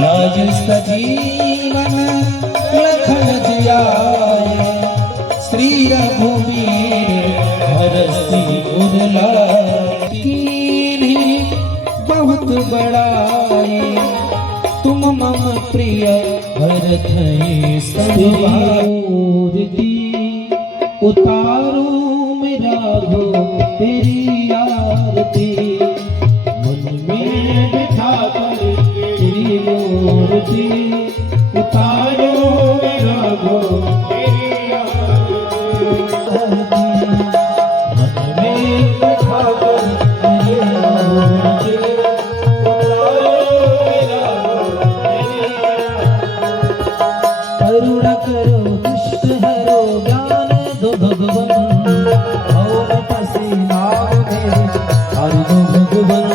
लाज सजीवन लखन जियाए श्री रघुवीर हरसि उरलाए बहुत बड़ाए तुम मम प्रिय भरत संवारती उतारो मेरा हो तेरी आरती मन में बिठा कर तेरी मूर्ति उतारो मेरा हो तेरी आरती मन में बिठा कर तेरी मूर्ति उतारो मेरा हो तेरी आरती करुणा करो दुष्ट हरो ज्ञान दो भगवन ओम पसीना मेरे हर दो भगवन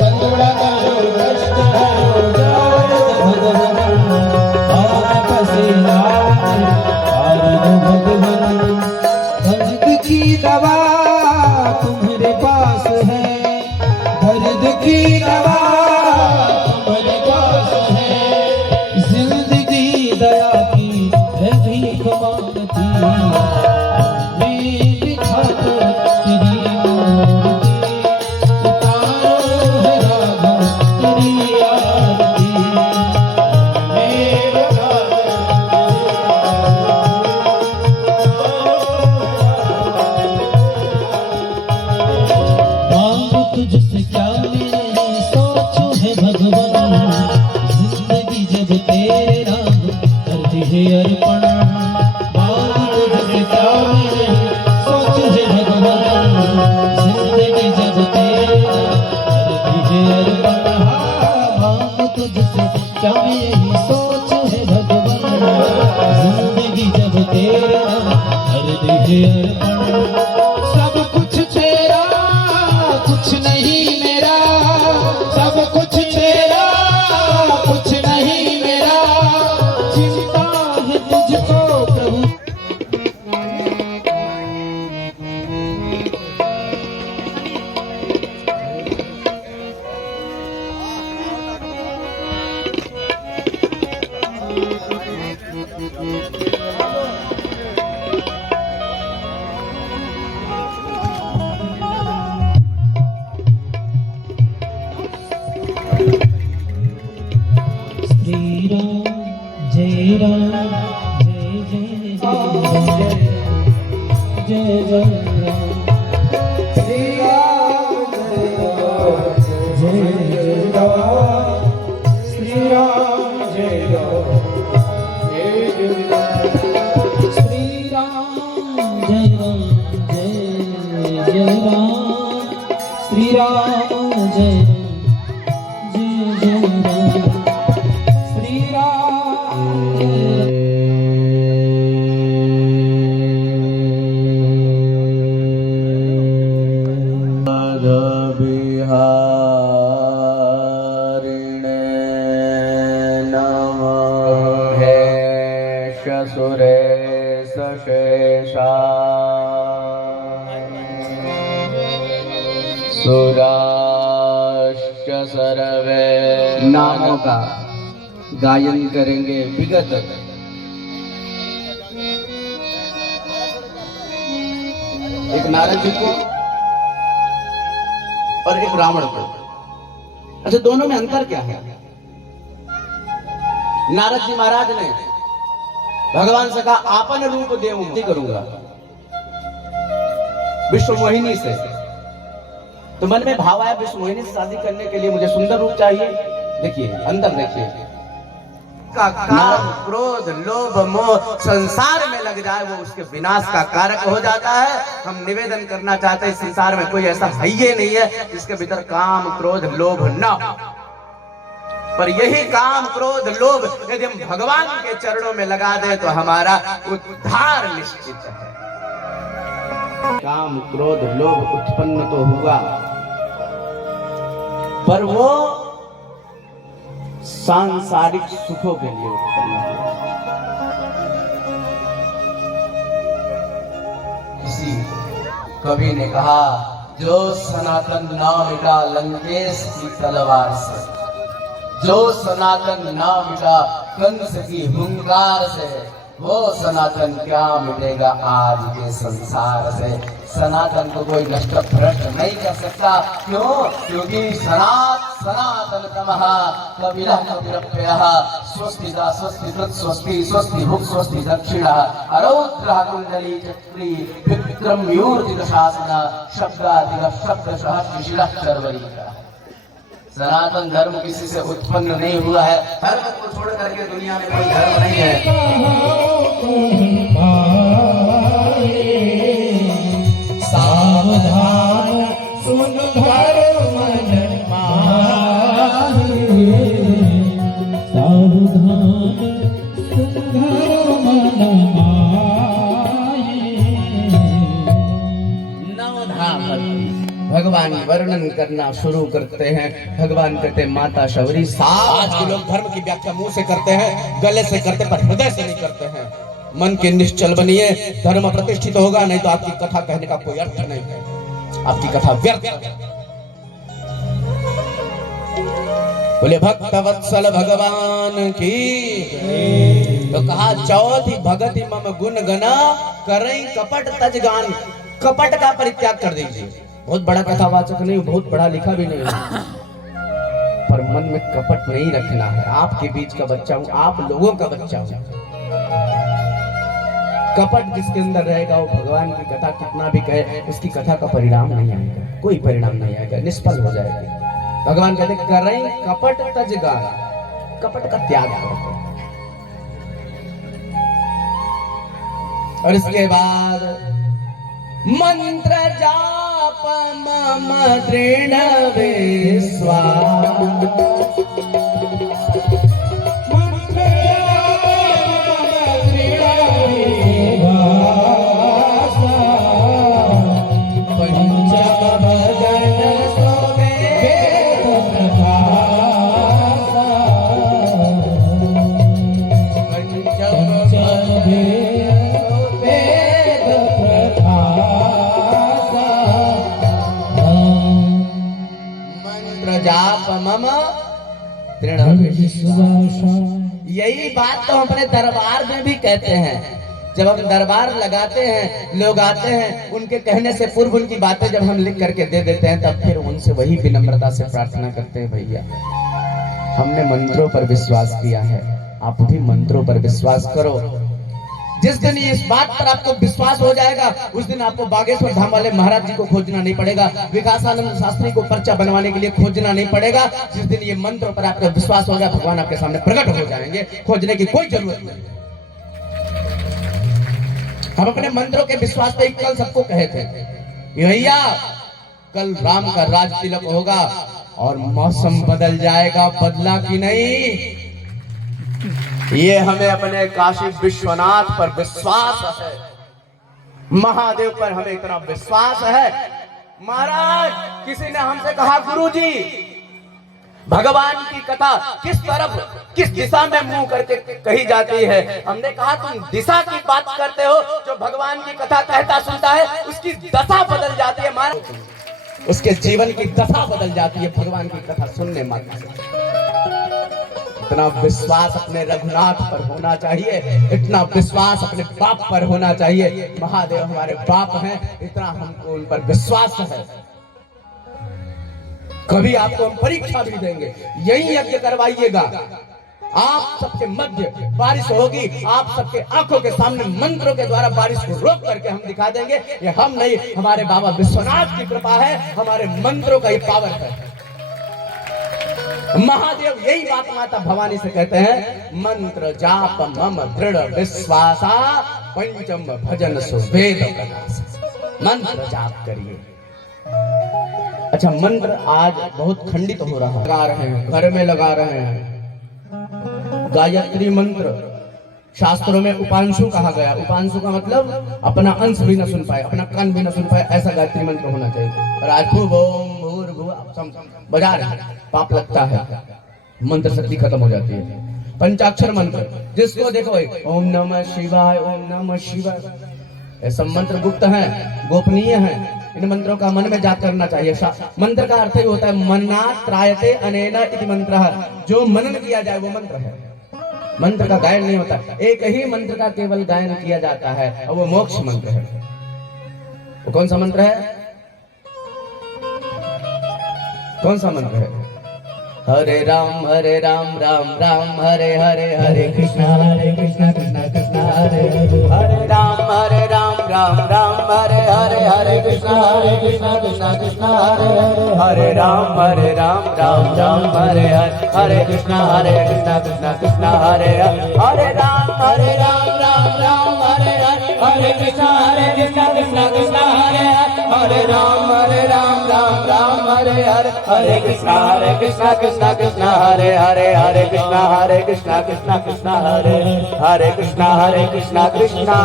करुणा करो दुष्ट हरो ज्ञान दो भगवन ओम पसीना मेरे हर दो भगवन दर्द की दवा तुम्हारे पास है दर्द की दवा तुम्हारे पास है जिंदगी दया की है भीख मांगती में बिठा कर तेरी मूर्ति उतारो है राघव तेरी आरती में बिठा कर मांगो तुझसे क्या मेरे सोचो है भगवान जिंदगी जब तेरे नाम करती है अर्पण मांगो तुझसे क्या मेरे सोचो है भगवान जिंदगी जब तेरे नाम करती है अर्पण मांगो तुझसे क्या मेरी सोचो है भगवान जिंदगी जब तेरे नाम करती है अर्पण सब कुछ तेरा कुछ नहीं मेरा सब कुछ तेरा कुछ नहीं मेरा चिंता है तुझको प्रभु श्री राम जय राम जय जय जय जय जय राम श्री राम जय राम श्री राम जय राम जय जय श्री राम जय राम जय जय राम श्री राम जय राम विहारिणे नमः। हे सुरेश शेषा सुराश्च सर्वे नामों का गायन करेंगे विगत एक नारद जी को और एक रावण को। अच्छा, दोनों में अंतर क्या है? नारद जी महाराज ने भगवान से कहा आपन रूप देव करूंगा विश्व मोहिनी से। तो मन में भाव आया विश्व मोहिनी से शादी करने के लिए मुझे सुंदर रूप चाहिए। देखिए अंदर देखिए, काम क्रोध लोभ मोह संसार में लग जाए वो उसके विनाश का कारक हो जाता है। हम निवेदन करना चाहते हैं संसार में कोई ऐसा है ही नहीं है जिसके भीतर काम क्रोध लोभ न हो। पर यही काम क्रोध लोभ यदि हम भगवान के चरणों में लगा दें तो हमारा उद्धार निश्चित है। काम क्रोध लोभ उत्पन्न तो हुआ पर वो सांसारिक सुखों के लिए उत्पन्न हुआ। किसी कवि ने कहा जो सनातन ना मिटा लंकेश की तलवार से, जो सनातन ना मिटा कंस की हुंकार से, वो सनातन क्या मिटेगा आज के संसार से। सनातन को कोई नष्ट भ्रष्ट नहीं कर सकता। क्यों? क्योंकि सनातन तमः कपिलः कपिरप्ययः स्वस्तिदा स्वस्ति कृत स्वस्ति स्वस्ति भुक् स्वस्ति दक्षिणः अरौद्रः कुण्डली चक्री विक्रम मूर्ति शासन शब्दाधिक शब्द सहस्रशिरः चर्वरीकः। सनातन धर्म किसी से उत्पन्न नहीं हुआ है। धर्म को छोड़ करके दुनिया में कोई धर्म नहीं है। सावधान सुन धर्म मन माहि, सावधान सुन धर्म मन माहि। नवधा भक्ति भगवान वर्णन करना शुरू करते हैं। भगवान कहते हैं माता शबरी साथ। आज के लोग धर्म की व्याख्या मुंह से करते हैं, गले से करते पर हृदय से नहीं करते हैं। मन के निश्चल बनिए, धर्म प्रतिष्ठित होगा, नहीं तो आपकी कथा कहने का कोई अर्थ नहीं है, आपकी कथा व्यर्थ है। बोले भक्त वत्सल भगवान की। तो कहा चौथी भगति मम गुण गना करई कपट तज गान। कपट का परित्याग कर दीजिए। बहुत बड़ा कथावाचक नहीं, बहुत बड़ा लिखा भी नहीं, पर मन में कपट नहीं रखना है। आपके बीच का बच्चा हूं, आप लोगों का बच्चा हूं। कपट जिसके अंदर रहेगा वो भगवान की कथा कितना भी कहे उसकी कथा का परिणाम नहीं आएगा, कोई परिणाम नहीं आएगा, निष्फल हो जाएगी। भगवान कहते करई कपट तज गान, कपट का त्याग करो। और इसके बाद मंत्र जाप मम दृढ़ विश्वास। यही बात तो अपने दरबार में भी कहते हैं। जब हम दरबार लगाते हैं, लोग आते हैं, उनके कहने से पूर्व उनकी बातें जब हम लिख करके दे देते हैं, तब फिर उनसे वही विनम्रता से प्रार्थना करते हैं, भैया हमने मंत्रों पर विश्वास किया है, आप भी मंत्रों पर विश्वास करो। जिस दिन इस बात पर आपको विश्वास हो जाएगा, उस दिन आपको बागेश्वर धाम वाले महाराज जी को खोजना नहीं पड़ेगा, विकासानंद शास्त्री को पर्चा बनवाने के लिए खोजना नहीं पड़ेगा। जिस दिन ये मंत्र पर आपका विश्वास होगा, भगवान आपके सामने प्रकट हो जाएंगे, खोजने की कोई जरूरत नहीं। हम अपने मंत्रों के विश्वास पे कल सबको कहे थे भैया कल राम का राज तिलक होगा और मौसम बदल जाएगा, बदला कि नहीं? ये हमें अपने काशी विश्वनाथ पर विश्वास है, महादेव पर हमें इतना विश्वास है महाराज किसी ने हमसे कहा गुरुजी भगवान की कथा किस तरफ किस दिशा में मुंह करके कही जाती है। हमने कहा तुम दिशा की बात करते हो, जो भगवान की कथा कहता सुनता है उसकी दशा बदल जाती है महाराज, उसके जीवन की दशा बदल जाती है भगवान की कथा सुनने मात्र से। इतना विश्वास अपने रघुनाथ पर होना चाहिए, इतना विश्वास अपने बाप पर होना चाहिए। महादेव हमारे बाप हैं, इतना हमको उन पर विश्वास है। कभी आपको हम परीक्षा भी देंगे, यही यज्ञ करवाइएगा, आप सबके मध्य बारिश होगी, आप सबके आंखों के सामने मंत्रों के द्वारा बारिश को रोक करके हम दिखा देंगे। ये हम नहीं, हमारे बाबा विश्वनाथ की कृपा है, हमारे मंत्रों का ये पावर है। महादेव यही बात माता भवानी से कहते हैं, मंत्र जाप मम दृढ़ विश्वासा पंचम भजन सुवेद कथा। मंत्र जाप करिए। अच्छा, मंत्र आज बहुत खंडित हो रहा है, लगा रहे हैं, घर में लगा रहे हैं। गायत्री मंत्र शास्त्रों में उपांशु कहा गया। उपांशु का मतलब अपना अंश भी न सुन पाए, अपना कान भी न सुन पाए, ऐसा गायत्री मंत्र होना चाहिए। और आज बजा रहे पाप लगता है, मंत्र शक्ति खत्म हो जाती है। पंचाक्षर मंत्र जिसको देखो ओम नमः शिवाय, ओम नमः शिवाय, ये सब मंत्र गुप्त हैं, गोपनीय हैं। इन मंत्रों का मन में जाप करना चाहिए। मंत्र का अर्थ ही होता है मन्नात् त्रायते अनेन इति मंत्रः, जो मनन किया जाए वो मंत्र है। मंत्र का गायन नहीं होता, एक ही मंत्र का केवल गायन किया जाता है और वो मोक्ष मंत्र है। वो कौन सा मंत्र है? कौन सा मंत्र है? हरे राम राम राम हरे हरे, हरे कृष्णा कृष्णा कृष्णा हरे हरे, हरे राम राम हरे हरे, हरे कृष्णा कृष्णा कृष्णा हरे हरे, हरे राम राम हरे हरे, हरे कृष्णा कृष्णा कृष्णा हरे हरे, हरे राम राम हरे हरे, हरे कृष्णा कृष्णा कृष्णा हरे हरे, हरे राम राम हरे हरे, हरे कृष्णा कृष्णा कृष्णा हरे हरे, हरे कृष्णा कृष्णा कृष्णा हरे, हरे कृष्णा कृष्णा।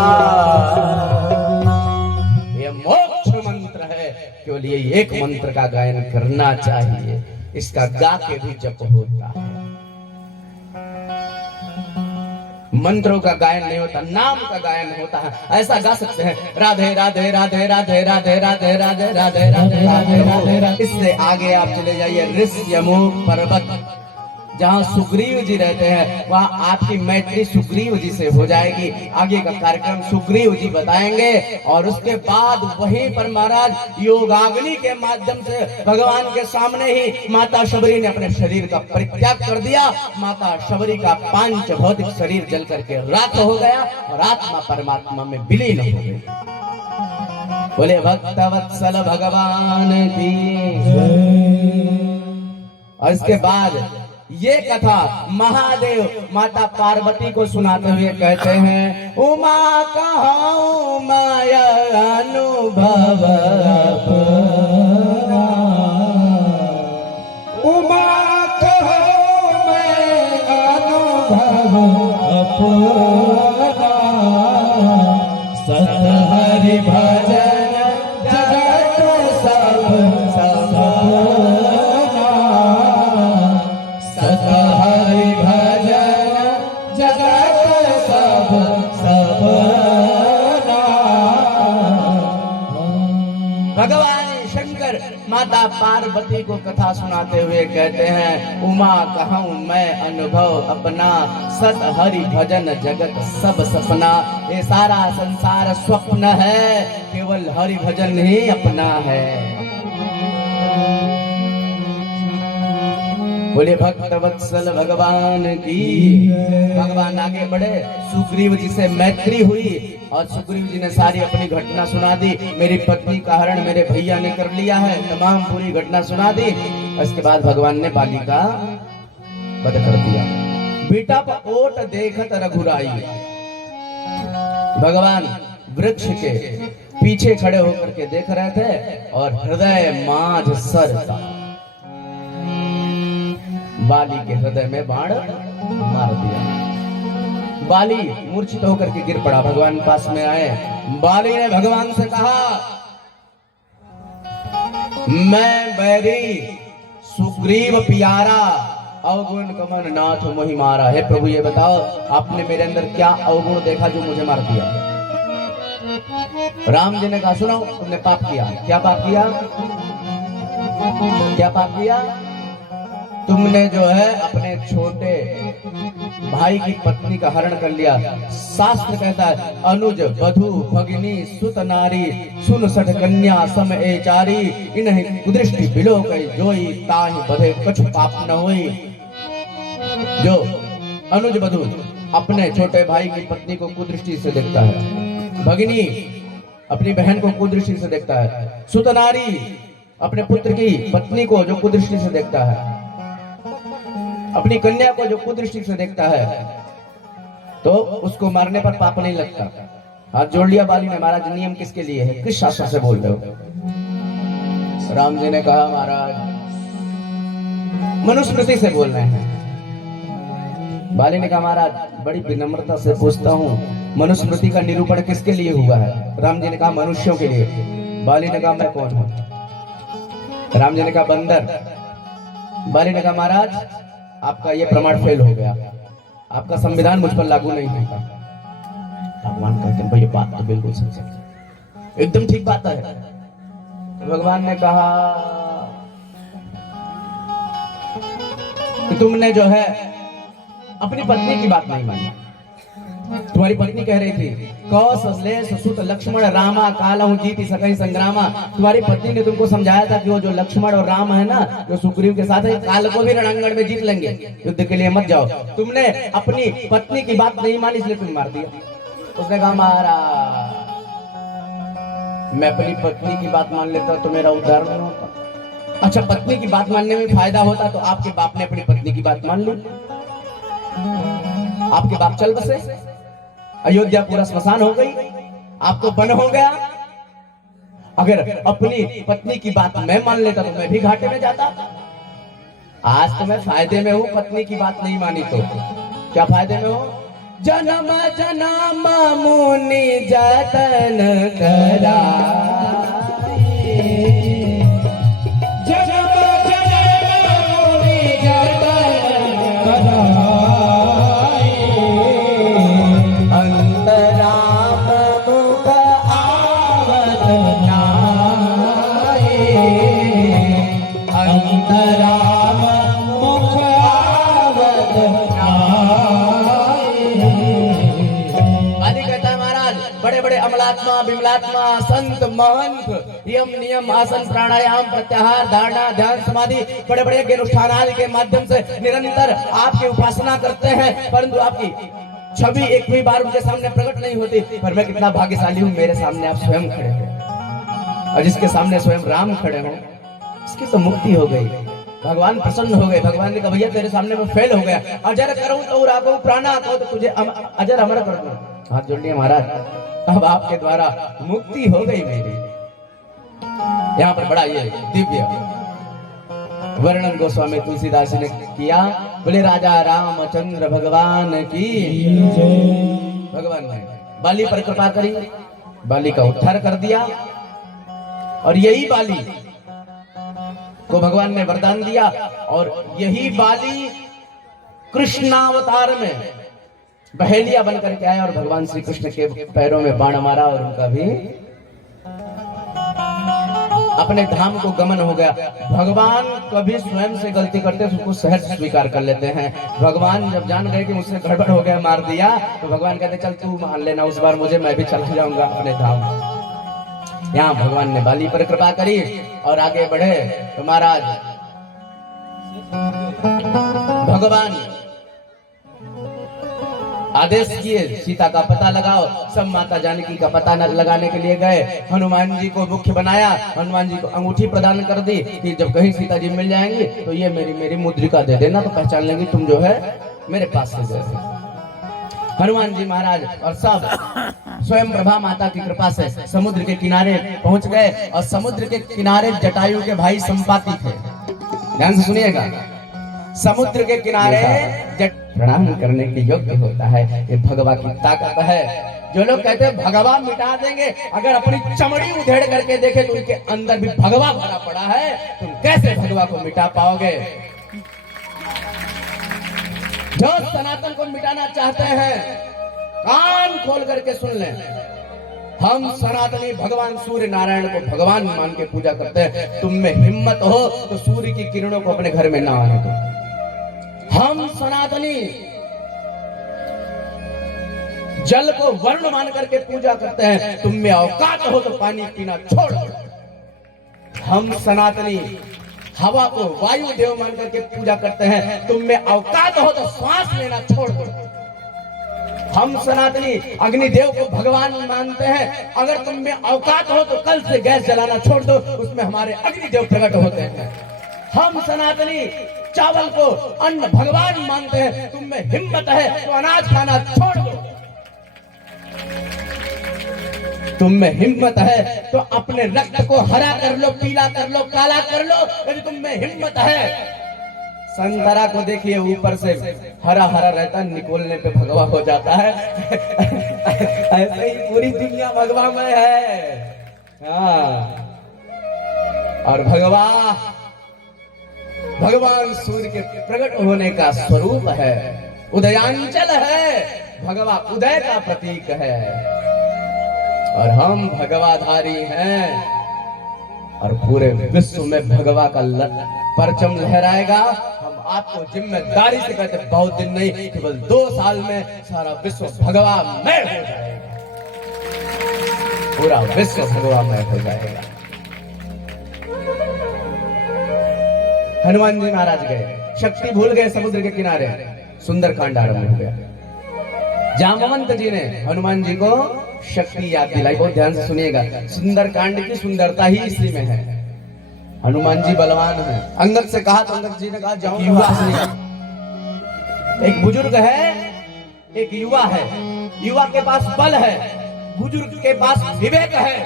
ये मोक्ष मंत्र है, केवल ये एक मंत्र का गायन करना चाहिए। इसका गा के भी जप होता है। मंत्रों का गायन नहीं होता, नाम का गायन होता है। ऐसा गा सकते हैं राधे राधे राधे राधे राधे राधे राधे राधे राधे राधे राधे। इससे आगे आप चले जाइए ऋष्यमुख पर्वत, जहाँ सुग्रीव जी रहते हैं, वहाँ आपकी मैत्री सुग्रीव जी से हो जाएगी। आगे का कार्यक्रम सुग्रीव जी बताएंगे। और उसके बाद वहीं पर महाराज योगाग्नि के माध्यम से भगवान के सामने ही माता शबरी ने अपने शरीर का परित्याग कर दिया। माता शबरी का पांच भौतिक शरीर जल करके राख हो गया और आत्मा परमात्मा में विलीन हो गई। बोले भक्तवत्सल भगवान की। और इसके बाद ये कथा महादेव माता पार्वती को सुनाते हुए कहते हैं, उमा कहाऊं माया अनुभव अपना, उमा कहाऊं मैं अनुभव अपना, सत हरि भजन जगत सब माता पार्वती को कथा सुनाते हुए कहते हैं, उमा कहूँ मैं अनुभव अपना, सत हरि भजन जगत सब सपना। ये सारा संसार स्वप्न है, केवल हरि भजन ही अपना है। बोले भक्तवत्सल भगवान की। भगवान आगे बढ़े, सुग्रीव जी से मैत्री हुई और सुग्रीव जी ने सारी अपनी घटना सुना दी। मेरी पत्नी का हरण मेरे भैया ने कर लिया है, तमाम पूरी घटना सुना दी। इसके बाद भगवान ने बाली का वध कर दिया। बेटा पर ओट देखत रघुराई। भगवान वृक्ष के पीछे खड़े होकर के देख रहे थे और हृदय माझ सर का बाली के हृदय में बाण मार दिया। बाली मूर्छित होकर के गिर पड़ा। भगवान पास में आए, बाली ने भगवान से कहा, मैं बैरी सुग्रीव प्यारा अवगुण कमन नाथ मोहि मारा। हे प्रभु ये बताओ आपने मेरे अंदर क्या अवगुण देखा जो मुझे मार दिया? राम जी ने कहा सुनो तुमने पाप किया। क्या पाप किया? क्या पाप किया? तुमने जो है अपने छोटे भाई की पत्नी का हरण कर लिया। शास्त्र कहता है अनुज वधु भगिनी सुत नारी सुन सठ कन्या सम एचारी इन्हीं कुदृष्टि बिलो कई जोई ताहि बधे कछु पाप न होई। जो अनुज वधु अपने छोटे भाई की पत्नी को कुदृष्टि से देखता है, भगिनी अपनी बहन को कुदृष्टि से देखता है, सुत नारी अपने पुत्र की पत्नी को जो कुदृष्टि से देखता है, अपनी कन्या को जो कुदृष्टि से देखता है, तो उसको मारने पर पाप नहीं लगता। हाथ जोड़ लिया बाली ने, महाराज नियम किसके लिए है? किस शास्त्र से बोल रहे हो? राम जी ने कहा महाराज मनुस्मृति से बोल रहे हैं। बाली ने कहा महाराज बड़ी विनम्रता से पूछता हूँ मनुस्मृति का निरूपण किसके लिए हुआ है? राम जी ने कहा मनुष्यों के लिए। बाली ने कहा मैं कौन हूँ? राम जी ने कहा बंदर। बाली ने कहा महाराज आपका ये प्रमाण फेल हो गया, आपका संविधान मुझ पर लागू नहीं होगा। भगवान कहते हैं भाई ये बात तो बिल्कुल सच है, एकदम ठीक बात है। तो भगवान ने कहा कि तुमने जो है अपनी पत्नी की बात नहीं मानी। तुम्हारी पत्नी कह रही थी कौशलेश सुत लक्ष्मण रामा कालहु जीति सकहि संग्रामा। तुम्हारी पत्नी ने तुमको समझाया था कि वो जो लक्ष्मण और राम है ना, जो सुग्रीव के साथ है, काल को भी रणांगण में जीत लेंगे, युद्ध के लिए मत जाओ। तुमने अपनी पत्नी की बात नहीं मानी इसलिए तुम मार दिया। उसने कहा महाराज मैं अपनी पत्नी की बात मान लेता तो मेरा उद्धार नहीं होता। अच्छा पत्नी की बात मानने में फायदा होता तो आपके बाप ने अपनी पत्नी की बात मान ली, आपके बाप चल बसे, अयोध्या पूरा स्मशान हो गई, आपको वन हो गया। अगर अपनी पत्नी की बात मैं मान लेता तो मैं भी घाटे में जाता। आज तो मैं फायदे में हूं, पत्नी की बात नहीं मानी तो क्या फायदे में हो? जन्म जन्म मुनि जतन करा, जन्म जन्म मुनि जतन करा, अंतराम मुख आवत नाए, अंतराम मुख आवत बड़े बड़े अमलात्मा विमलात्मा संत महंत यम नियम आसन प्राणायाम प्रत्याहार धारणा ध्यान समाधि बड़े बड़े अनुष्ठान आदि के माध्यम से निरंतर आपकी उपासना करते हैं, परंतु आपकी छवि एक भी बार उनके सामने प्रकट नहीं होती। पर मैं कितना भाग्यशाली हूँ, मेरे सामने आप स्वयं खड़े हो, और जिसके सामने स्वयं राम खड़े हो उसकी तो मुक्ति हो गई। भगवान प्रसन्न हो गए। भगवान ने कहा भैया तेरे सामने में फेल हो गया, अजर करूं तो राघव प्राणा को तो तुझे अजर अमर कर दूं। हाथ जोड़ लिया महाराज, अब आपके द्वारा मुक्ति हो गई मेरी। यहाँ पर बड़ा ये दिव्य वर्णन गोस्वामी तुलसीदास ने किया। बोले राजा रामचंद्र भगवान की। भगवान ने बाली पर कृपा करी, बाली का उद्धार कर दिया, और यही बाली को भगवान ने वरदान दिया, और यही बाली कृष्णावतार में बहेलिया बनकर के आया और भगवान श्री कृष्ण के पैरों में बाण मारा और उनका भी अपने धाम को गमन हो गया। भगवान कभी स्वयं से गलती करते तो उसको सहज स्वीकार कर लेते हैं। भगवान जब जान गए कि मुझसे गड़बड़ हो गया, मार दिया, तो भगवान कहते चल तू मान लेना उस बार मुझे, मैं भी चला जाऊंगा अपने धाम। यहाँ भगवान ने बाली पर कृपा करी और आगे बढ़े। तो महाराज भगवान आदेश किए सीता का पता लगाओ। सब माता जानकी का पता लगाने के लिए गए। हनुमान जी को मुख्य बनाया, हनुमान जी को अंगूठी प्रदान कर दी कि जब कहीं सीता जी मिल जाएंगी तो ये मेरी मुद्रिका दे देना, तो पहचान लेंगी तुम जो है मेरे पास से गए। हनुमान जी महाराज और सब स्वयं प्रभा माता की कृपा से समुद्र के किनारे पहुंच गए, और समुद्र के किनारे जटायु के भाई संपाति थे। ध्यान से सुनिएगा, समुद्र के किनारे प्रणाम करने के योग्य होता है, ये भगवान की ताकत है। जो लोग कहते हैं भगवा मिटा देंगे, अगर अपनी चमड़ी उधेड़ करके देखे तो उनके अंदर भी भगवा भरा पड़ा है। तुम कैसे भगवा को मिटा पाओगे? जो सनातन को मिटाना चाहते हैं, कान खोल करके सुन लें। हम सनातनी भगवान सूर्य नारायण को भगवान मान के पूजा करते हैं। तुम में हिम्मत हो तो सूर्य की किरणों को अपने घर में ना आने दो। हम सनातनी जल को वर्ण मान करके पूजा करते हैं। तुम में औकात हो तो पानी पीना छोड़ दो। हम सनातनी हवा को वायु देव मान करके पूजा करते हैं। तुम में औकात हो तो श्वास लेना छोड़ दो। हम सनातनी अग्निदेव को भगवान मानते हैं। अगर तुम में औकात हो तो कल से गैस जलाना छोड़ दो, उसमें हमारे अग्निदेव प्रकट होते हैं। हम सनातनी चावल को अन्न भगवान मानते हैं। तुम में हिम्मत है तो अनाज खाना छोड़ दो। तुम में हिम्मत है तो अपने रक्त को हरा कर लो, पीला कर लो, काला कर लो। यदि तुम में हिम्मत है, संतरा को देखिए ऊपर से हरा हरा रहता, निकोलने पे भगवा हो जाता है। ऐसे ही पूरी दुनिया भगवामय है। हाँ, और भगवान सूर्य के प्रकट होने का स्वरूप है, उदयांचल है, भगवा उदय का प्रतीक है। और हम भगवाधारी हैं और पूरे विश्व में भगवा का परचम लहराएगा। हम आपको जिम्मेदारी से कहते, बहुत दिन नहीं, केवल 2 साल में सारा विश्व भगवामय हो जाएगा। पूरा विश्व भगवामय हो जाएगा। हनुमान जी महाराज गए, शक्ति भूल गए समुद्र के किनारे, सुंदरकांड आरंभ हो गया। जामवंत जी ने हनुमान जी को शक्ति याद दिलाई। बहुत ध्यान से सुनिएगा, सुंदरकांड की सुंदरता ही इसी में है। हनुमान जी बलवान है। अंगद से कहा तो अंगद जी ने कहा जाओ। युवा एक बुजुर्ग है, एक युवा है। युवा के पास बल है, बुजुर्ग के पास विवेक है।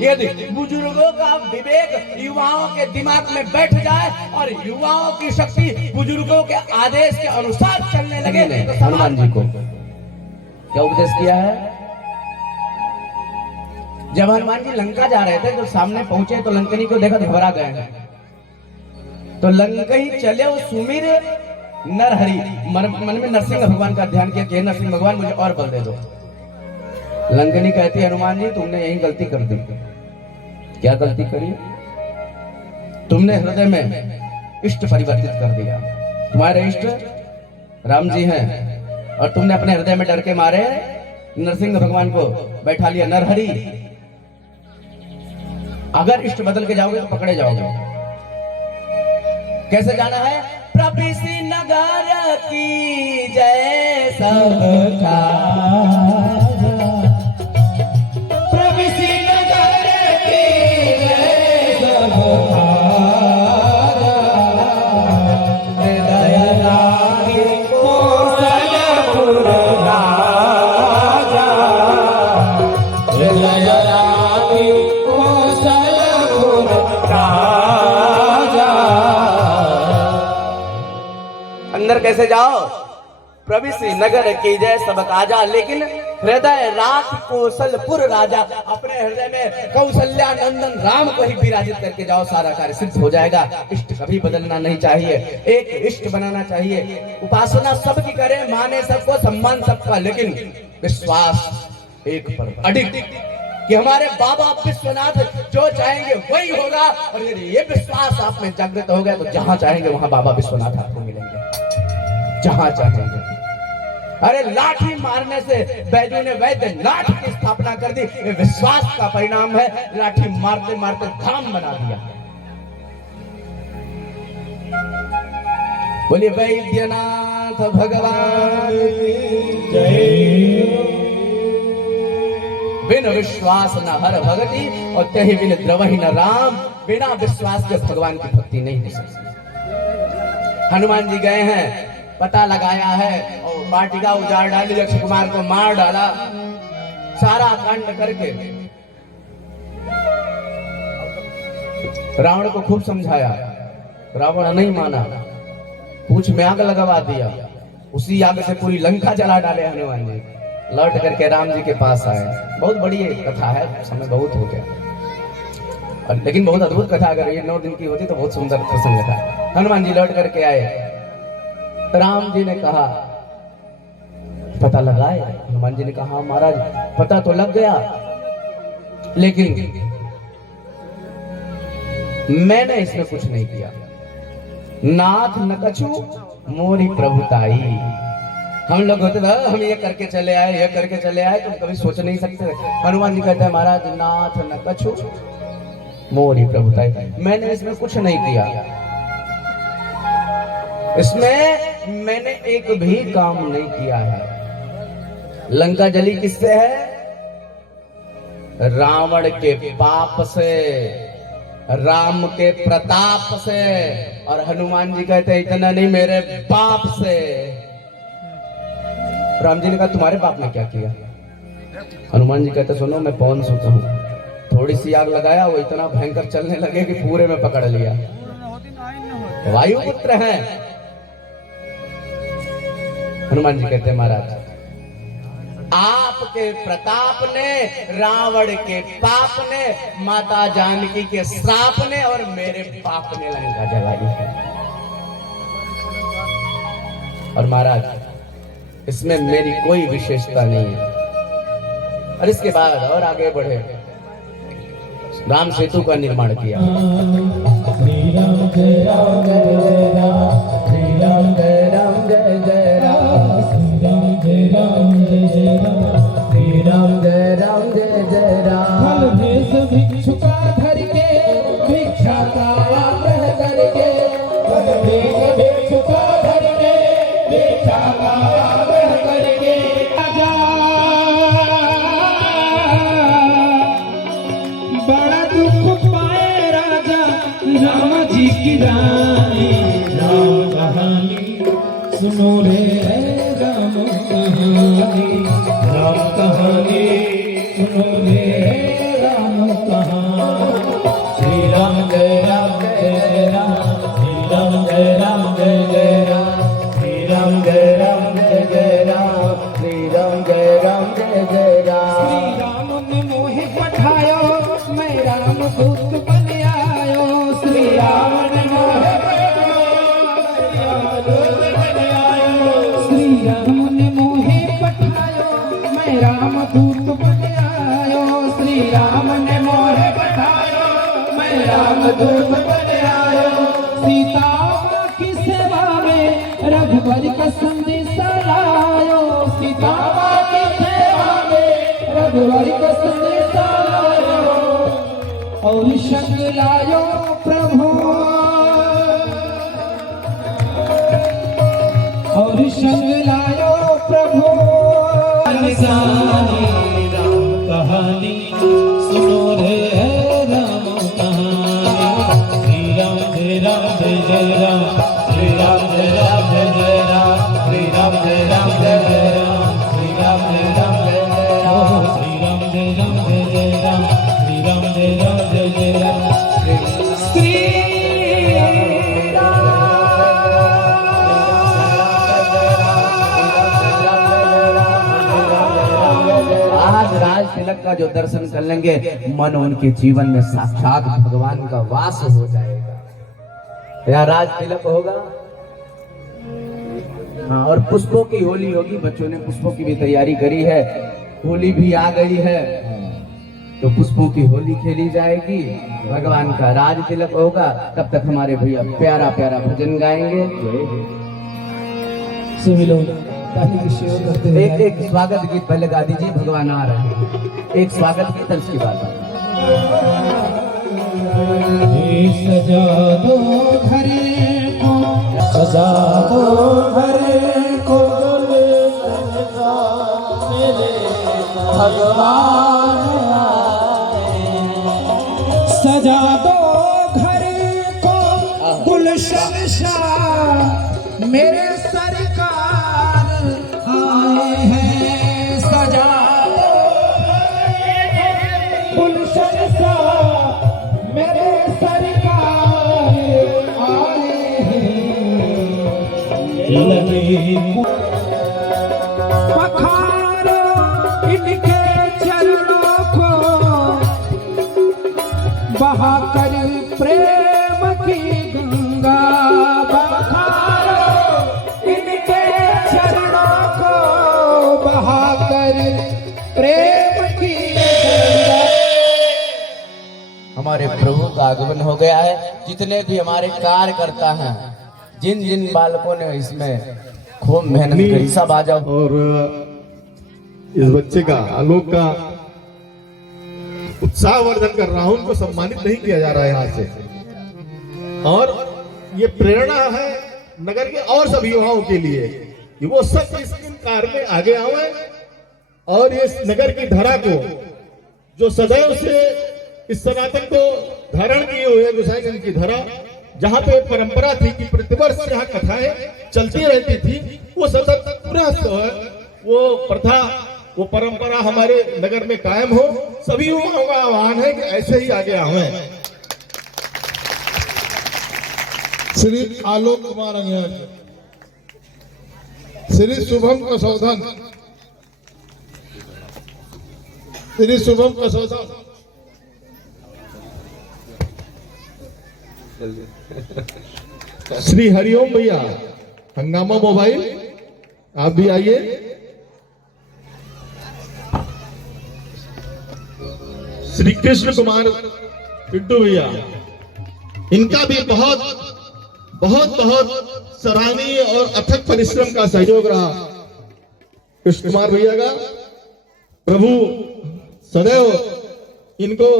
यदि बुजुर्गों का विवेक युवाओं के दिमाग में बैठ जाए और युवाओं की शक्ति बुजुर्गों के आदेश के अनुसार चलने लगे तो हनुमान जी को क्या उपदेश किया है? जब हनुमान जी लंका जा रहे थे तो सामने पहुंचे तो लंकनी को देखा, घबरा गए हैं। तो लंकई चले वो सुमिर नरहरि, मन में नरसिंह भगवान का ध्यान किया कि नरसिंह भगवान मुझे और बल दे दो। लंकनी कहती, हनुमान जी तुमने यही गलती कर दी। क्या गलती करी? तुमने हृदय में इष्ट परिवर्तित कर दिया। तुम्हारे इष्ट राम जी हैं और तुमने अपने हृदय में डर के मारे नरसिंह भगवान को बैठा लिया, नरहरि। अगर इष्ट बदल के जाओगे तो पकड़े जाओगे। कैसे जाना है? प्रभृति नगर की जय सबका, प्रभृति नगर की जय सबका, हृदय लागे कौशलपुर राजा, हृदय लागे कौशलपुर राजा। अंदर कैसे जाओ? प्रभृति नगर की जय सब काजा, लेकिन हृदय राख कौशलपुर राजा। अपने हृदय में कौशल्या नंदन राम को ही विराजित करके जाओ, सारा कार्य सिद्ध हो जाएगा। इष्ट कभी बदलना नहीं चाहिए, एक इष्ट बनाना चाहिए। उपासना सबकी करें, माने सबको, सम्मान सबका, लेकिन विश्वास एक पर अडिग कि हमारे बाबा विश्वनाथ जो चाहेंगे वही होगा। और यदि ये विश्वास आप में जागृत हो गया तो जहां चाहेंगे वहां बाबा विश्वनाथ आपको मिलेंगे, जहां चाहेंगे। अरे लाठी मारने से बैजू ने वैद्यनाथ की स्थापना कर दी, ये विश्वास का परिणाम है। लाठी मारते मारते धाम बना दिया। बोलिए वैद्यनाथ भगवान की जय। बिन विश्वास न हर भगति और तेहि बिन द्रवहि न राम। बिना विश्वास के भगवान की भक्ति नहीं हो सकती। हनुमान जी गए हैं, पता लगाया है और वाटिका उजाड़ डाली, अक्षय कुमार को मार डाला, सारा कांड करके रावण को खूब समझाया। रावण नहीं माना, पूंछ में आग लगवा दिया। उसी आग से पूरी लंका जला डाले हनुमान जी। लौट करके राम जी के पास आए। बहुत बड़ी कथा है, समय बहुत हो गया, लेकिन बहुत अद्भुत कथा। अगर ये 9 दिन की होती तो बहुत सुंदर प्रसंग था। हनुमान जी लौट करके आए, राम जी ने कहा पता लगाए। हनुमान जी ने कहा हाँ महाराज पता तो लग गया, लेकिन मैंने इसमें कुछ नहीं किया। नाथ न कछु मोरी प्रभुताई। हम लोग होते थे हम ये करके चले आए, ये करके चले आए, तुम कभी सोच नहीं सकते। हनुमान जी कहते हैं महाराज नाथ न कछु मोरी प्रभुताई, मैंने इसमें कुछ नहीं किया। इसमें मैंने एक भी काम नहीं किया है। लंका जली किससे है? रावण के पाप से, राम के प्रताप से। और हनुमान जी कहते हैं इतना नहीं मेरे पाप से। राम जी ने कहा तुम्हारे बाप ने क्या किया? हनुमान जी कहते सुनो मैं पवन सुत हूं, थोड़ी सी आग लगाया वो इतना भयंकर चलने लगे कि पूरे में पकड़ लिया। वायुपुत्र हैं। हनुमान जी कहते महाराज आपके प्रताप ने, रावण के पाप ने, माता जानकी के श्राप ने और मेरे पाप ने लंका जलाई है। और महाराज इसमें मेरी कोई विशेषता नहीं है। और इसके बाद और आगे बढ़े, राम सेतु का निर्माण किया। श्री राम जय राम जय राम, श्री राम जय राम जय राम, श्री राम जय राम जय राम, श्री राम जय राम जय राम। फल भेष भिक्षु का धर के, भिक्षा का आग्रह करके, फल भेष भिक्षु का धर के, भिक्षा का आग्रह करके। बड़ा दुख पाए राजा राम जी की रानी, राम कहानी सुनो रे राम कहानी, राम कहानी सुनो रे राम कहानी। श्री राम जय राम जय राम, श्री राम जय राम जय राम, श्री राम जय राम जय राम, श्री राम जय राम जय राम। श्री राम ने मोहे पठायो, मैं राम दूत बन आयो। श्री राम ने मोहे राम दूत बन आयो, श्री राम ने मोहे पठायो, मैं राम दूत बन आयो। सीता माँ की सेवा में रघुवर का संदेशा लायो, सीता माँ की सेवा में रघुवर का संदेशा लायो। और संग लायो प्रभु, और संग लायो प्रभु। राम कहानी सुनो रे राम कहानी। श्री राम जय राम जय राम, श्री राम जय राम जय राम, श्री राम जय राम जय राम, श्री राम जय राम जय राम, श्री राम जय राम जय राम, श्री राम जय राम जय राम, श्री राज तिलक का जो दर्शन कर लेंगे मन उनके जीवन में साक्षात भगवान का वास हो जाएगा। या राज तिलक होगा। हाँ, और पुष्पों की होली होगी। बच्चों ने पुष्पों की भी तैयारी करी है, होली भी आ गई है तो पुष्पों की होली खेली जाएगी। भगवान का राज तिलक होगा। तब तक हमारे भैया प्यारा प्यारा भजन गाएंगे। एक एक स्वागत गीत पहले गा दीजिए, भगवान आ रहे हैं। एक स्वागत गीत उसकी बात सजा दो घर को, सजा दो घर को, मेरे भगवान सजा दो घर को गुलशन शाह मेरे सरकार आए हैं। सजा दो गुलशन शाह मेरे सरकार आए हैं। लगे पखारो इनके चरणों को बहाकर प्रेम की गंगा बहारो, इनके चरणों को बहाकर प्रेम की गंगा। हमारे प्रभु का आगमन हो गया है। जितने भी हमारे कार्यकर्ता हैं, जिन जिन बालकों ने इसमें खूब मेहनत करी, सब आ जाओ। और इस बच्चे का आलोक का उत्साहवर्धन कर रहा हूं, उनको सम्मानित नहीं किया जा रहा है यहाँ से। और ये प्रेरणा है नगर के और सभी युवाओं के लिए कि वो सब इस कार्य में आगे आए और इस नगर की धरा को, जो सदैव से इस सनातन को धारण किए हुए गोसाईगंज की धरा, जहाँ पे परंपरा थी कि प्रतिवर्ष यहाँ कथाएं चलती रहती थी, वो सतत वो प्रथा, वो परंपरा हमारे नगर में कायम हो। सभी युवाओं का आह्वान है कि ऐसे ही आगे आवे। श्री आलोक कुमार अंगयाल, श्री शुभम कसौधन, श्री शुभम कसौधन, श्री हरिओम भैया हंगामा मोबाइल, आप भी आइए। श्री कृष्ण कुमार पिंटू भैया, इनका भी बहुत बहुत बहुत सराहनीय और अथक परिश्रम का सहयोग रहा। कृष्ण कुमार भैया का प्रभु सदैव इनको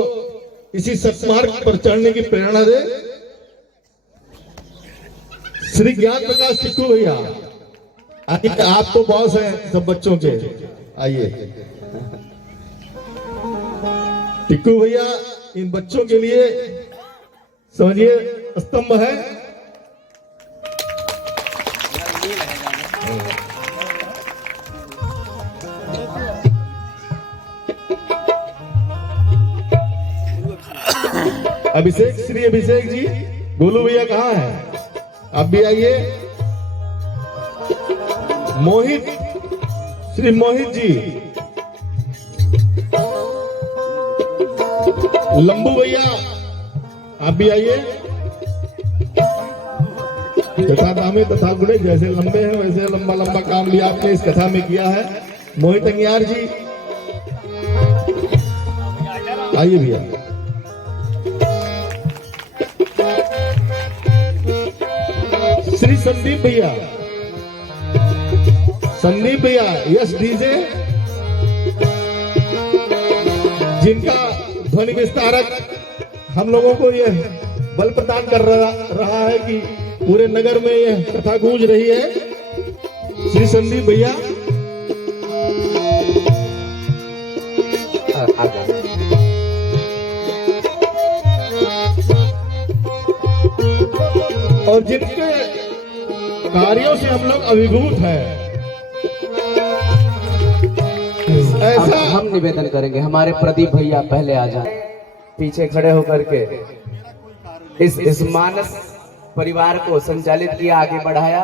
इसी सत्मार्ग पर चढ़ने की प्रेरणा दे। श्री ज्ञान प्रकाश टिक्कू भैया, आप तो बॉस हैं सब बच्चों के, आइए। टिक्कू भैया इन बच्चों के लिए समझिए स्तंभ है। अभिषेक, श्री अभिषेक जी, गोलू भैया कहाँ है? आप भी आइए। मोहित, श्री मोहित जी, लंबू भैया, आप भी आइए। कथा दामे तथा गुणे, जैसे लंबे हैं वैसे लंबा लंबा काम भी आपने इस कथा में किया है। मोहित अंगियार जी, आइए भैया। श्री संदीप भैया, संदीप भैया यस डीजे, जिनका ध्वनि विस्तारक हम लोगों को यह बल प्रदान कर रहा है कि पूरे नगर में यह कथा गूंज रही है। श्री संदीप भैया, और जिनके कार्यों से हम लोग अभिभूत हैं, ऐसा हम निवेदन करेंगे हमारे प्रदीप भैया पहले आ जाए, पीछे खड़े होकर के इस मानस परिवार को संचालित किया, आगे बढ़ाया।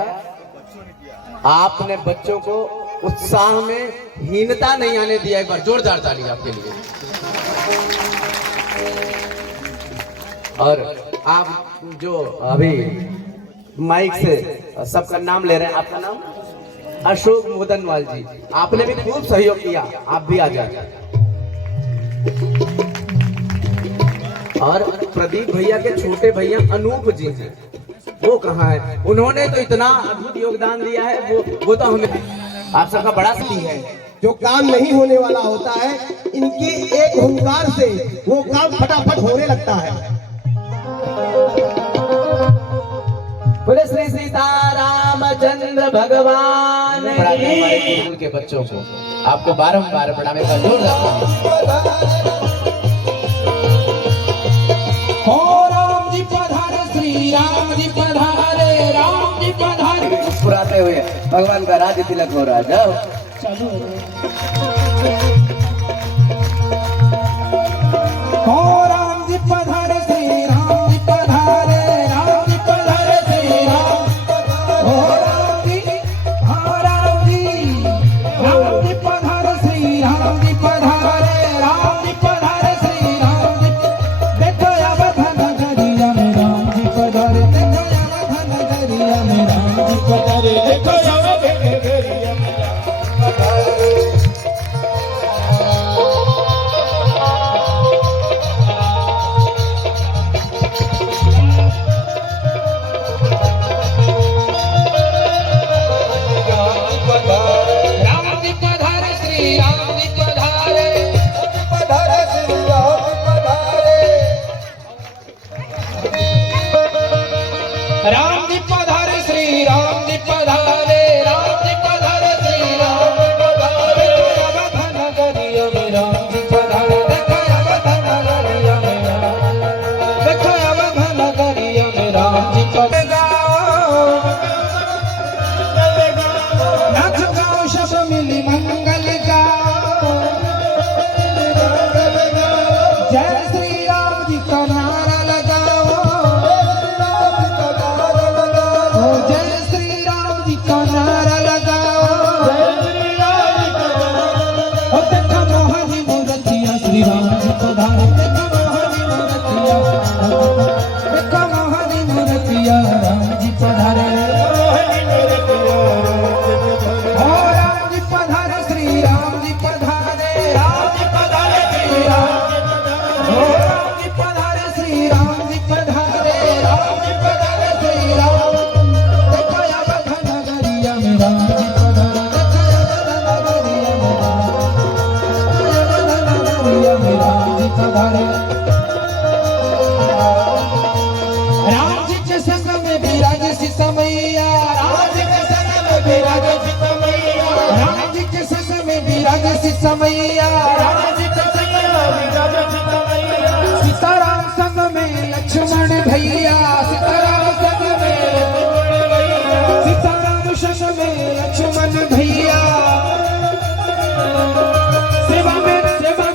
आपने बच्चों को उत्साह में हीनता नहीं आने दिया। एक बार जोरदार ताली आपके लिए। और आप जो अभी माइक से सबका नाम ले रहे हैं, आपका नाम अशोक मोदनवाल जी, आपने भी खूब सहयोग किया, आप भी आ जाए। और प्रदीप भैया के छोटे भैया अनूप जी हैं, वो कहाँ है? उन्होंने तो इतना अद्भुत योगदान दिया है, वो तो हमें आप सबका बड़ा स्नेह है। जो काम नहीं होने वाला होता है, इनकी एक हुंकार से वो काम फटाफट होने लगता है। बोले श्री सीतारामचंद्र भगवान हमारे स्कूल के बच्चों को आपको बारंबार प्रणाम का जोरदार। राम जी पधारे, श्री राम जी पधारे, राम जी पधारे। मुस्कुराते हुए भगवान का राज तिलक हो रहा है। जाओ चलो। राम जी पधारे, श्री राम जी पधारे, राम जी पधारे, श्री राम। राम जी पधारे, श्री राम जी राम जी पधारे श्री राम जी पधारे, राम जी पधारे श्री राम जी पधारे, अवध नगरिया में राम जी पधारे, देखो अवध नगरिया में राम, देखो अवध नगरिया में राम जी पधारे। नाच गाओ सब मिली मंगल गाओ, जय श्री राम जी का नारा लगाओ, जय श्री राम जी का नारा लगाओ। ओ देखो मोहनी मूर्तिया श्री राम जी पधारे, देखो मोहनी मूर्तिया, देखो मोहनी मूर्तिया राम जी पधारे। ओ राम जी पधारे श्री राम जी पधारे, राम जी पधारे श्री राम, ओ राम जी पधारे श्री राम जी पधारे, राम जी पधारे श्री राम, देखो अवध नगरिया में राम जी पधारे, देखो अवध नगरिया में राम जी पधारे। राम जी के संग में विराज सीता मैया, राम जी के संग में विराज सीता मैया, राम जी के संग में विराज सीता मैया, राम जी के संग में विराज सीता मैया, सीताराम संग में लक्ष्मण भैया, सीताराम संग में लक्ष्मण भैया, सीताराम संग में लक्ष्मण भैया। सेवा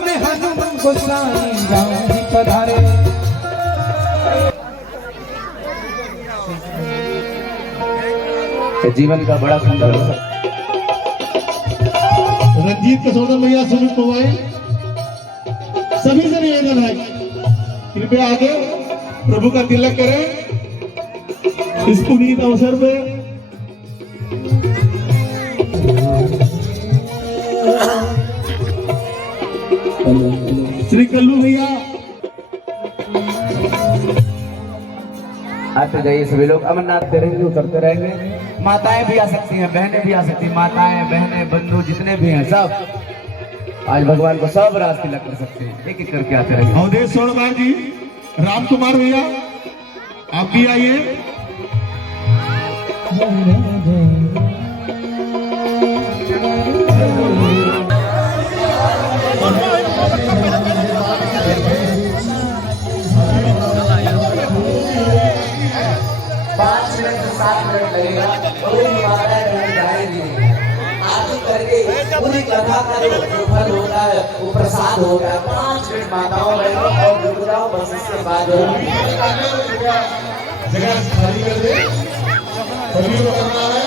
में हनुमान गोसाई राम जी पधारे। जीवन का बड़ा सुंदर रंजीत कसौदन भैया, सुमित मोबाइल, सभी से निवेदन है कृपया आगे प्रभु का तिलक करें इस पुनीत अवसर पे। श्री कल्लू भैया आते जाइए सभी लोग, अमरनाथ दे रहेंगे, उतरते रहेंगे। माताएं भी आ सकती हैं, बहनें भी आ सकती हैं, माताएं बहनें बंधु जितने भी हैं सब आज भगवान को सब राज तिलक कर सकते हैं, एक एक करके आते रहेंगे। अवधेश सोनवार जी, राम कुमार भैया आप भी आइए। पूरी कथा का जो फल होता है वो प्रसाद होता है। 5 मिनट माताओं बहनों और बुजुर्गों बस इसके बाद जगह खाली कर दे, सभी को करना है।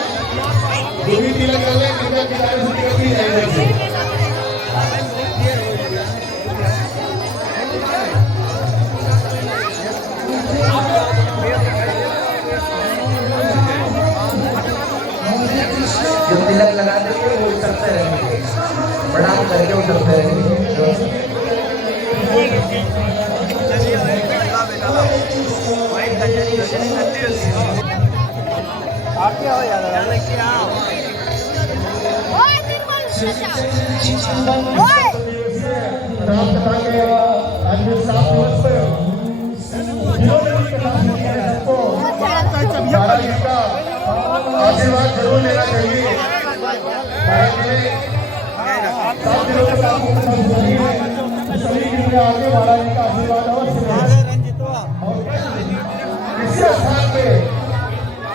जो भी तिलक कर ले कृपया किनारे से तिलक भी जाएंगे। जब तिलक लगा देंगे वो उतरते रहेंगे, प्रणाम करके उतरते रहेंगे। आशीर्वाद जरूर लेना चाहिए। सभी कृपया आगे महाराज जी का आशीर्वाद अवश्य लें। इसी स्थान पे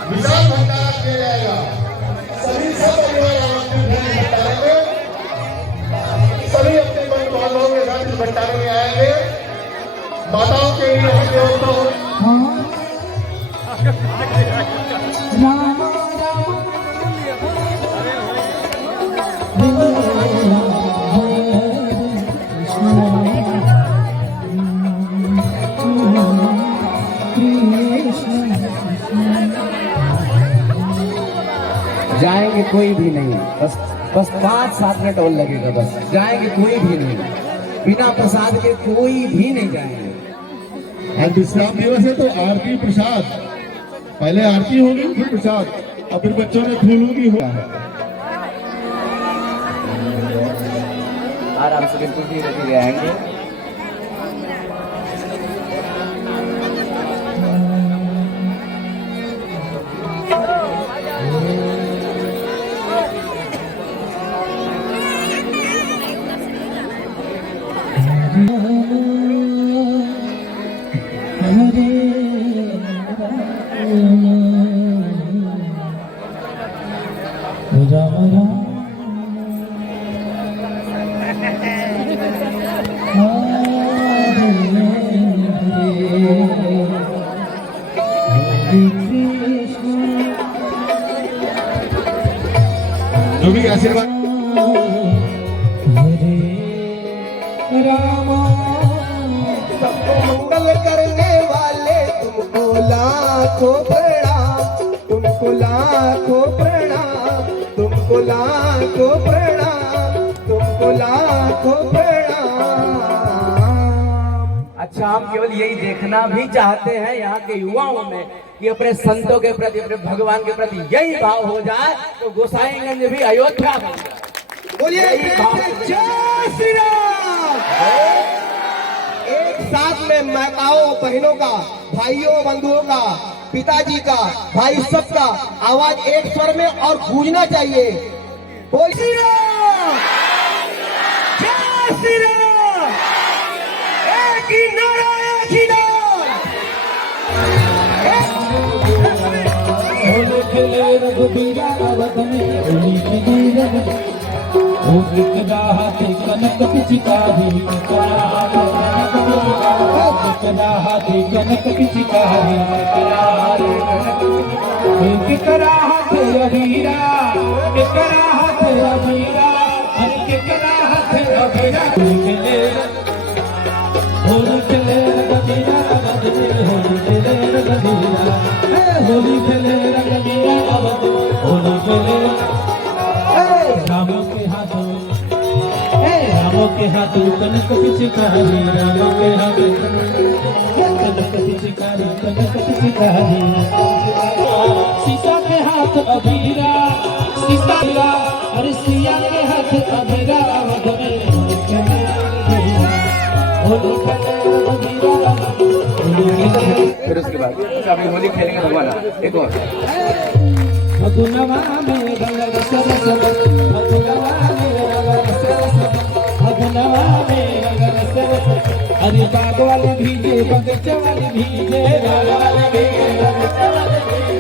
विशाल भंडारा किया जाएगा। सभी सब परिवार आमंत्रित हैं भंडारे में, सभी अपने बंधु बांधवों के साथ इस भंडारे में आएंगे। माताओं के लिए व्यवस्था हो। जाएंगे कोई भी नहीं, बस 5-7 मिनट और लगेगा, बस जाएंगे कोई भी नहीं, बिना प्रसाद के कोई भी नहीं जाएंगे। आज विश्राम दिवस है तो आरती प्रसाद, पहले आरती होगी फिर प्रसाद और फिर बच्चों ने फूलों की होगा। आराम से बिल्कुल धीरे धीरे आएंगे। राम राम जो भी आशीर्वाद हरे राम सबको मंगल करने वाले तुमको लाखों प्रणाम, तुमको लाखों प्रणाम, तुमको लाखों प्रणाम, तुमको लाखों प्रणाम। अच्छा, हम केवल यही देखना भी चाहते हैं यहाँ के युवाओं में कि अपने संतों के प्रति, अपने भगवान के प्रति यही भाव हो जाए तो गोसाईगंज भी अयोध्या बन जाए। बोलिए जय श्री राम। एक साथ में माताओं बहनों का, भाइयों बंधुओं का, पिताजी का, भाई सबका आवाज एक स्वर में और गूंजना चाहिए। बोल श्री राम, जय श्री राम, एक ही नारा, एक ही नारा। होली खेले रघुबीरा अवध में, होली खेले रघुबीरा हाथी कनक पिचकारी, हाथी कनक पिचकारी, केकरा हाथ अबीरा, केकरा हाथ अबीरा, केकरा हाथ अबीरा। होली खेले रघुबीरा अवध में, होली खेले रघुबीरा, होली खेले रघुबीरा अवध, होली खेले रामों के हाथों, रामों के हाथों कनक पिचकारी, रामों के हाथों कनक पिचकारी, कनक पिचकारी। सीता के हाथ अबीरा, सीता अरे सिया के हाथ अबीरा अवध में, होली खेले होली खेले रघुबीरा। फिर उसके बाद अभी होली खेलेंगे भगवान। एक और फगुनवा में रंग सरस, फगुनवा में रंग सरस, फगुनवा में रंग सरस। अरे बाग वाले भीजे, बगीचे वाले भीजे,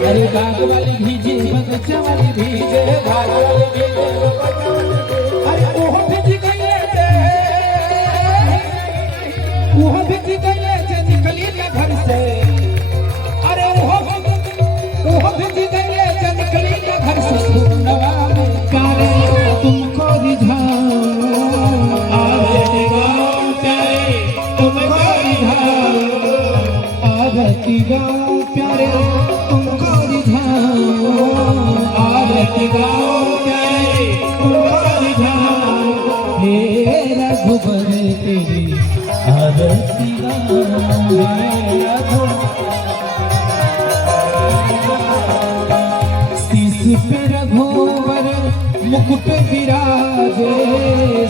अरे बाग वाले भीजे, बगीचे वाले भीजे, बाग वाले भीजे। अरे ओह भीज गए थे, ओह भीज गए थे, निकली ना घर से। अरे ओह भीज गए थे, निकली ना घर से। फगुनवा में प्यारे तुमको रिझाऊं, आरती गाऊं प्यारे तुमको रिझाऊं, आरती गाऊं प्यारे तुमको रिझाऊं, आरती गाऊं प्यारे तुमको रिझाऊं। हे रघुबर तेरी आरती गाऊं, हे रघुबर। शीश पे रघुवर मुकुट विराजे,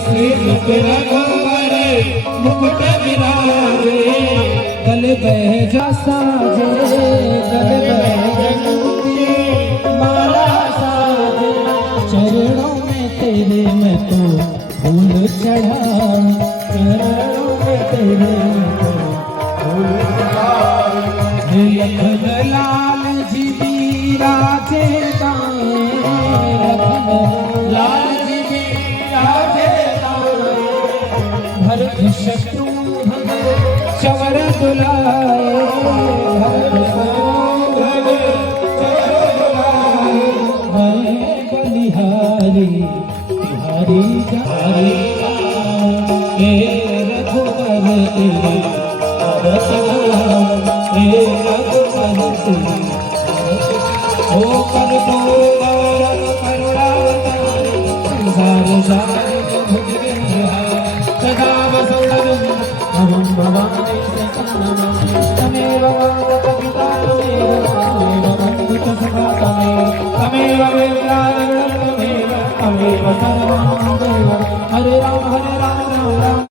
शीश पे रघुवर मुकुट विराजे। गले बैजा साजे, गले बैजा माला साजे। चरणों में तेरे मैं तो फूल चढ़ाऊं, चरणों में तेरे मैं तो फूल चढ़ाऊं। लखन लाल जी राजे गाए, लखन लाल जी राजे गाए। भरत शत्रुघ्न चवर दुलाए, भरत शत्रुघ्न चवर दुलाए। मैं बलिहारी तिहारी जारी, हे रघुवर तेरी आरती गाऊं, हे रघुवर तेरी ओ कर दो करुणावतारी, संसार सागर भुजगे निहार। सदा वसुंधरं अहं भवानी सचनमामि, तमेव वन्द कविता तमेव, तमेव वन्दित सदा तमेव, तमेव वेदान्तमेव, तमेव सर्वं देव। हरे राम